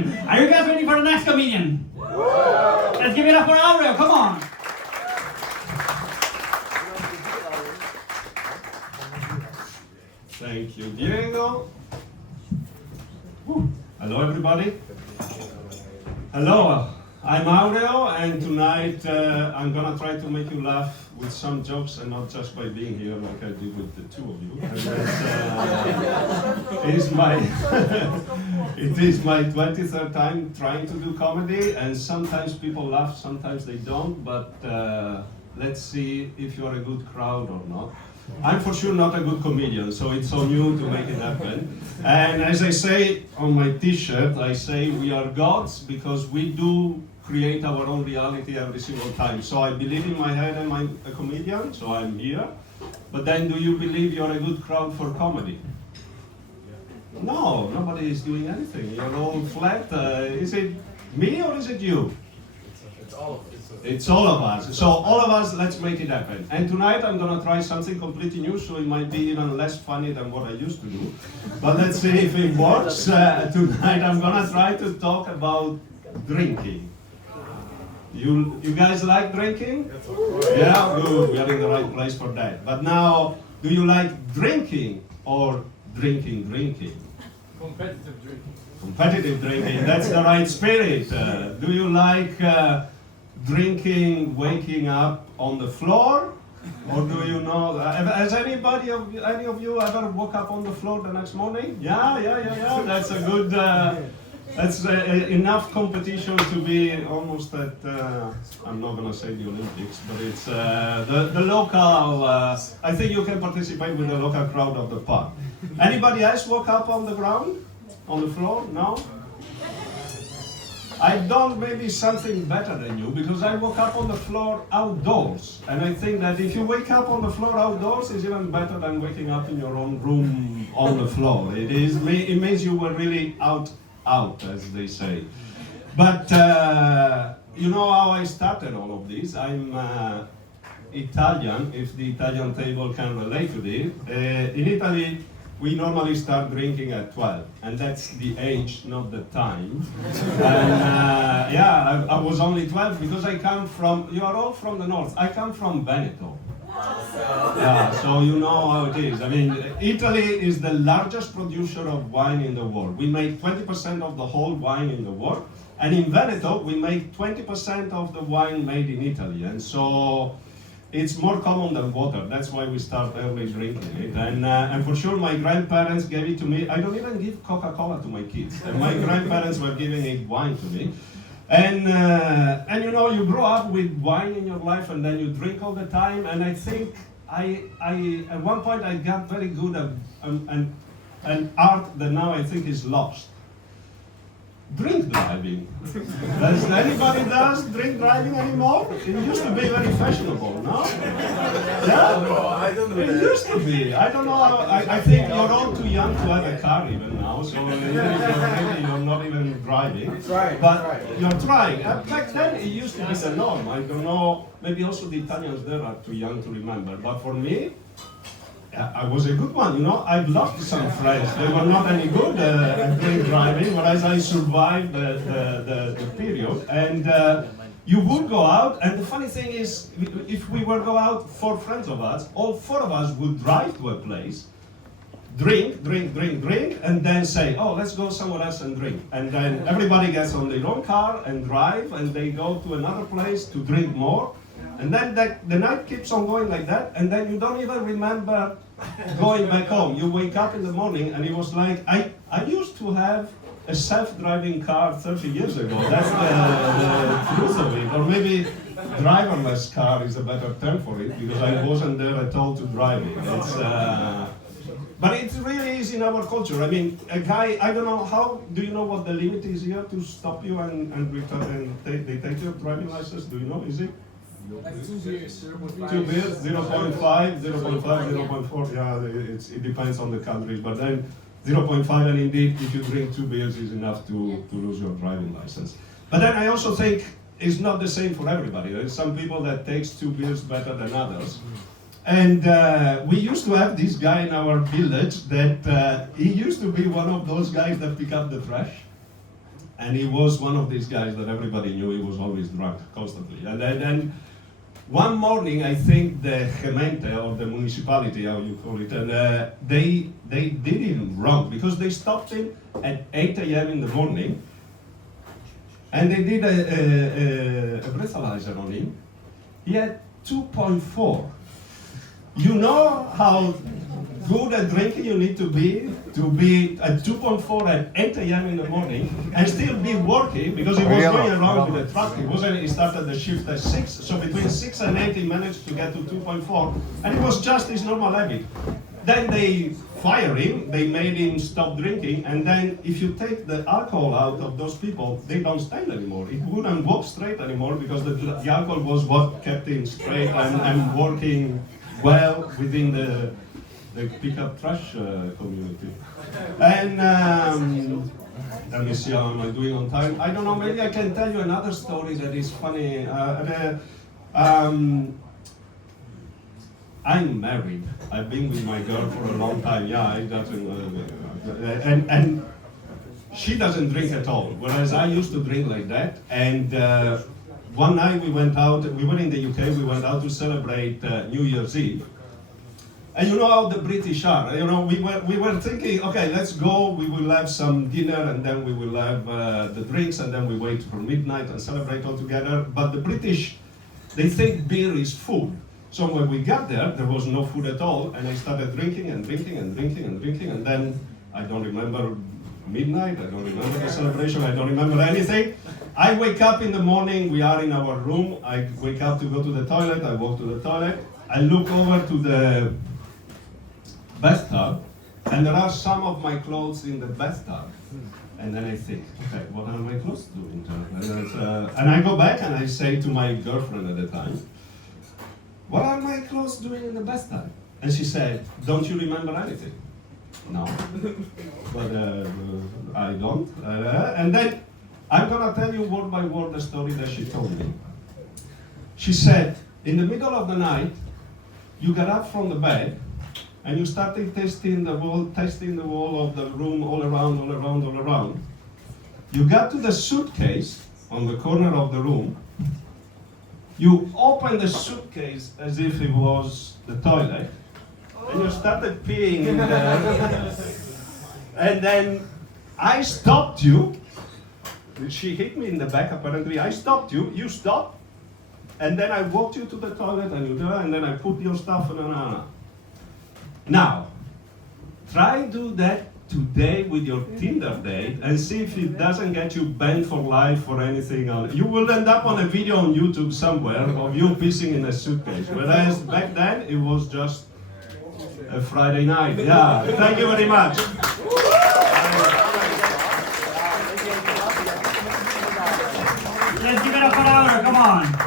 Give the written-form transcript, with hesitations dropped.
Are you guys ready for the next comedian? Let's give it up for Aureo, come on. Thank you, Diego. Hello, everybody. Hello, I'm Aureo, and tonight I'm gonna try to make you laugh with some jokes and not just by being here like I did with the two of you. And it is my 23rd time trying to do comedy, and sometimes people laugh, sometimes they don't, but let's see if you're a good crowd or not. I'm for sure not a good comedian, so it's on you to make it happen. And as I say on my t-shirt, I say we are gods because we do create our own reality every single time. So I believe in my head I'm a comedian, so I'm here. But then do you believe you're a good crowd for comedy? No, nobody is doing anything. You're all flat. Is it me or is it you? It's all of us. It's all of us. So all of us, let's make it happen. And tonight I'm gonna try something completely new, so it might be even less funny than what I used to do. But let's see if it works. Tonight I'm gonna try to talk about drinking. You guys like drinking? Yeah, good. We are in the right place for that. But now, do you like drinking or drinking? Competitive drinking. Competitive drinking, that's the right spirit. Do you like drinking, waking up on the floor? Or do you know, has any of you ever woke up on the floor the next morning? Yeah, that's a good, that's enough competition to be almost at, I'm not gonna say the Olympics, but it's the local, I think you can participate with the local crowd of the park. Anybody else woke up on the ground? On the floor? No? I've done maybe something better than you because I woke up on the floor outdoors. And I think that if you wake up on the floor outdoors, it's even better than waking up in your own room on the floor. It means you were really out, as they say. But you know how I started all of this? I'm Italian, if the Italian table can relate to this. In Italy, we normally start drinking at 12, and that's the age, not the time. And yeah, I was only 12 because I come from, you are all from the north, I come from Veneto. Yeah, so you know how it is. I mean, Italy is the largest producer of wine in the world. We make 20% of the whole wine in the world, and in Veneto, we make 20% of the wine made in Italy. And so, it's more common than water. That's why we start early drinking it. And for sure, my grandparents gave it to me. I don't even give Coca-Cola to my kids. And my grandparents were giving it wine to me. And you know, you grow up with wine in your life, and then you drink all the time. And I think I at one point I got very good at an art that now I think is lost. Drink driving. Does anybody drink driving anymore? It used to be very fashionable, no? Yeah? No, I don't know. It used to be. I don't know. I think you're all too young to have a car even now, so maybe you're not even driving. But you're trying. Back then it used to be the norm. I don't know. Maybe also the Italians there are too young to remember. But for me, I was a good one, you know. I've lost some friends. They were not any good at drink driving, whereas I survived the period. And you would go out, and the funny thing is, if we were go out, 4 friends of us, all 4 of us would drive to a place, drink, and then say, oh, let's go somewhere else and drink. And then everybody gets on their own car and drive, and they go to another place to drink more. And then the night keeps on going like that, and then you don't even remember going back home. You wake up in the morning, and it was like, I used to have a self-driving car 30 years ago. That's the truth of it. Or maybe driverless car is a better term for it, because I wasn't there at all to drive it. But it really is in our culture. I mean, a guy, I don't know, how, do you know what the limit is here to stop you and return, and they take your driving license? Do you know, is it? Like 2 beers, 0.5. 2 beers, 0.5, 0.4, yeah, it depends on the countries, but then 0.5, and indeed, if you drink 2 beers is enough to lose your driving license. But then I also think it's not the same for everybody. There's some people that takes 2 beers better than others. And we used to have this guy in our village that he used to be one of those guys that pick up the trash. And he was one of these guys that everybody knew he was always drunk, constantly. And then one morning, I think the gemeente, or the municipality, how you call it, and they did him wrong, because they stopped him at 8 a.m. in the morning, and they did a breathalyzer on him. He had 2.4. You know how good at drinking you need to be at 2.4 at 8 a.m. in the morning and still be working, because he was going around with a truck. He started the shift at 6, so between 6 and 8 he managed to get to 2.4, and it was just his normal habit. Then they fired him, they made him stop drinking, and then if you take the alcohol out of those people, they don't stand anymore. He wouldn't walk straight anymore, because the alcohol was what kept him straight and working well within the pickup trash community. And let me see, how am I doing on time? I don't know, maybe I can tell you another story that is funny. I'm married. I've been with my girl for a long time. Yeah, I doesn't, and she doesn't drink at all, whereas I used to drink like that. And one night we went out, we were in the UK, we went out to celebrate New Year's Eve. And you know how the British are. You know, we were thinking, okay, let's go, we will have some dinner, and then we will have the drinks, and then we wait for midnight and celebrate all together. But the British, they think beer is food. So when we got there, there was no food at all, and I started drinking and drinking and drinking and drinking, and then I don't remember midnight, I don't remember the celebration, I don't remember anything. I wake up in the morning, we are in our room, I wake up to go to the toilet, I walk to the toilet, I look over to the bathtub, and there are some of my clothes in the bathtub. And then I think, okay, what are my clothes doing? And I go back and I say to my girlfriend at the time, what are my clothes doing in the bathtub? And she said, don't you remember anything? No, but I don't. And then I'm gonna tell you word by word the story that she told me. She said, in the middle of the night, you got up from the bed and you started testing the wall of the room all around. You got to the suitcase on the corner of the room. You opened the suitcase as if it was the toilet, and you started peeing in there. And then I stopped you. She hit me in the back, apparently. I stopped you, you stopped, and then I walked you to the toilet, and then I put your stuff, Now, try do that today with your Tinder date and see if it doesn't get you banned for life or anything else. You will end up on a video on YouTube somewhere of you pissing in a suitcase. Whereas back then, it was just a Friday night. Yeah, thank you very much. Let's give it up for Laura, come on.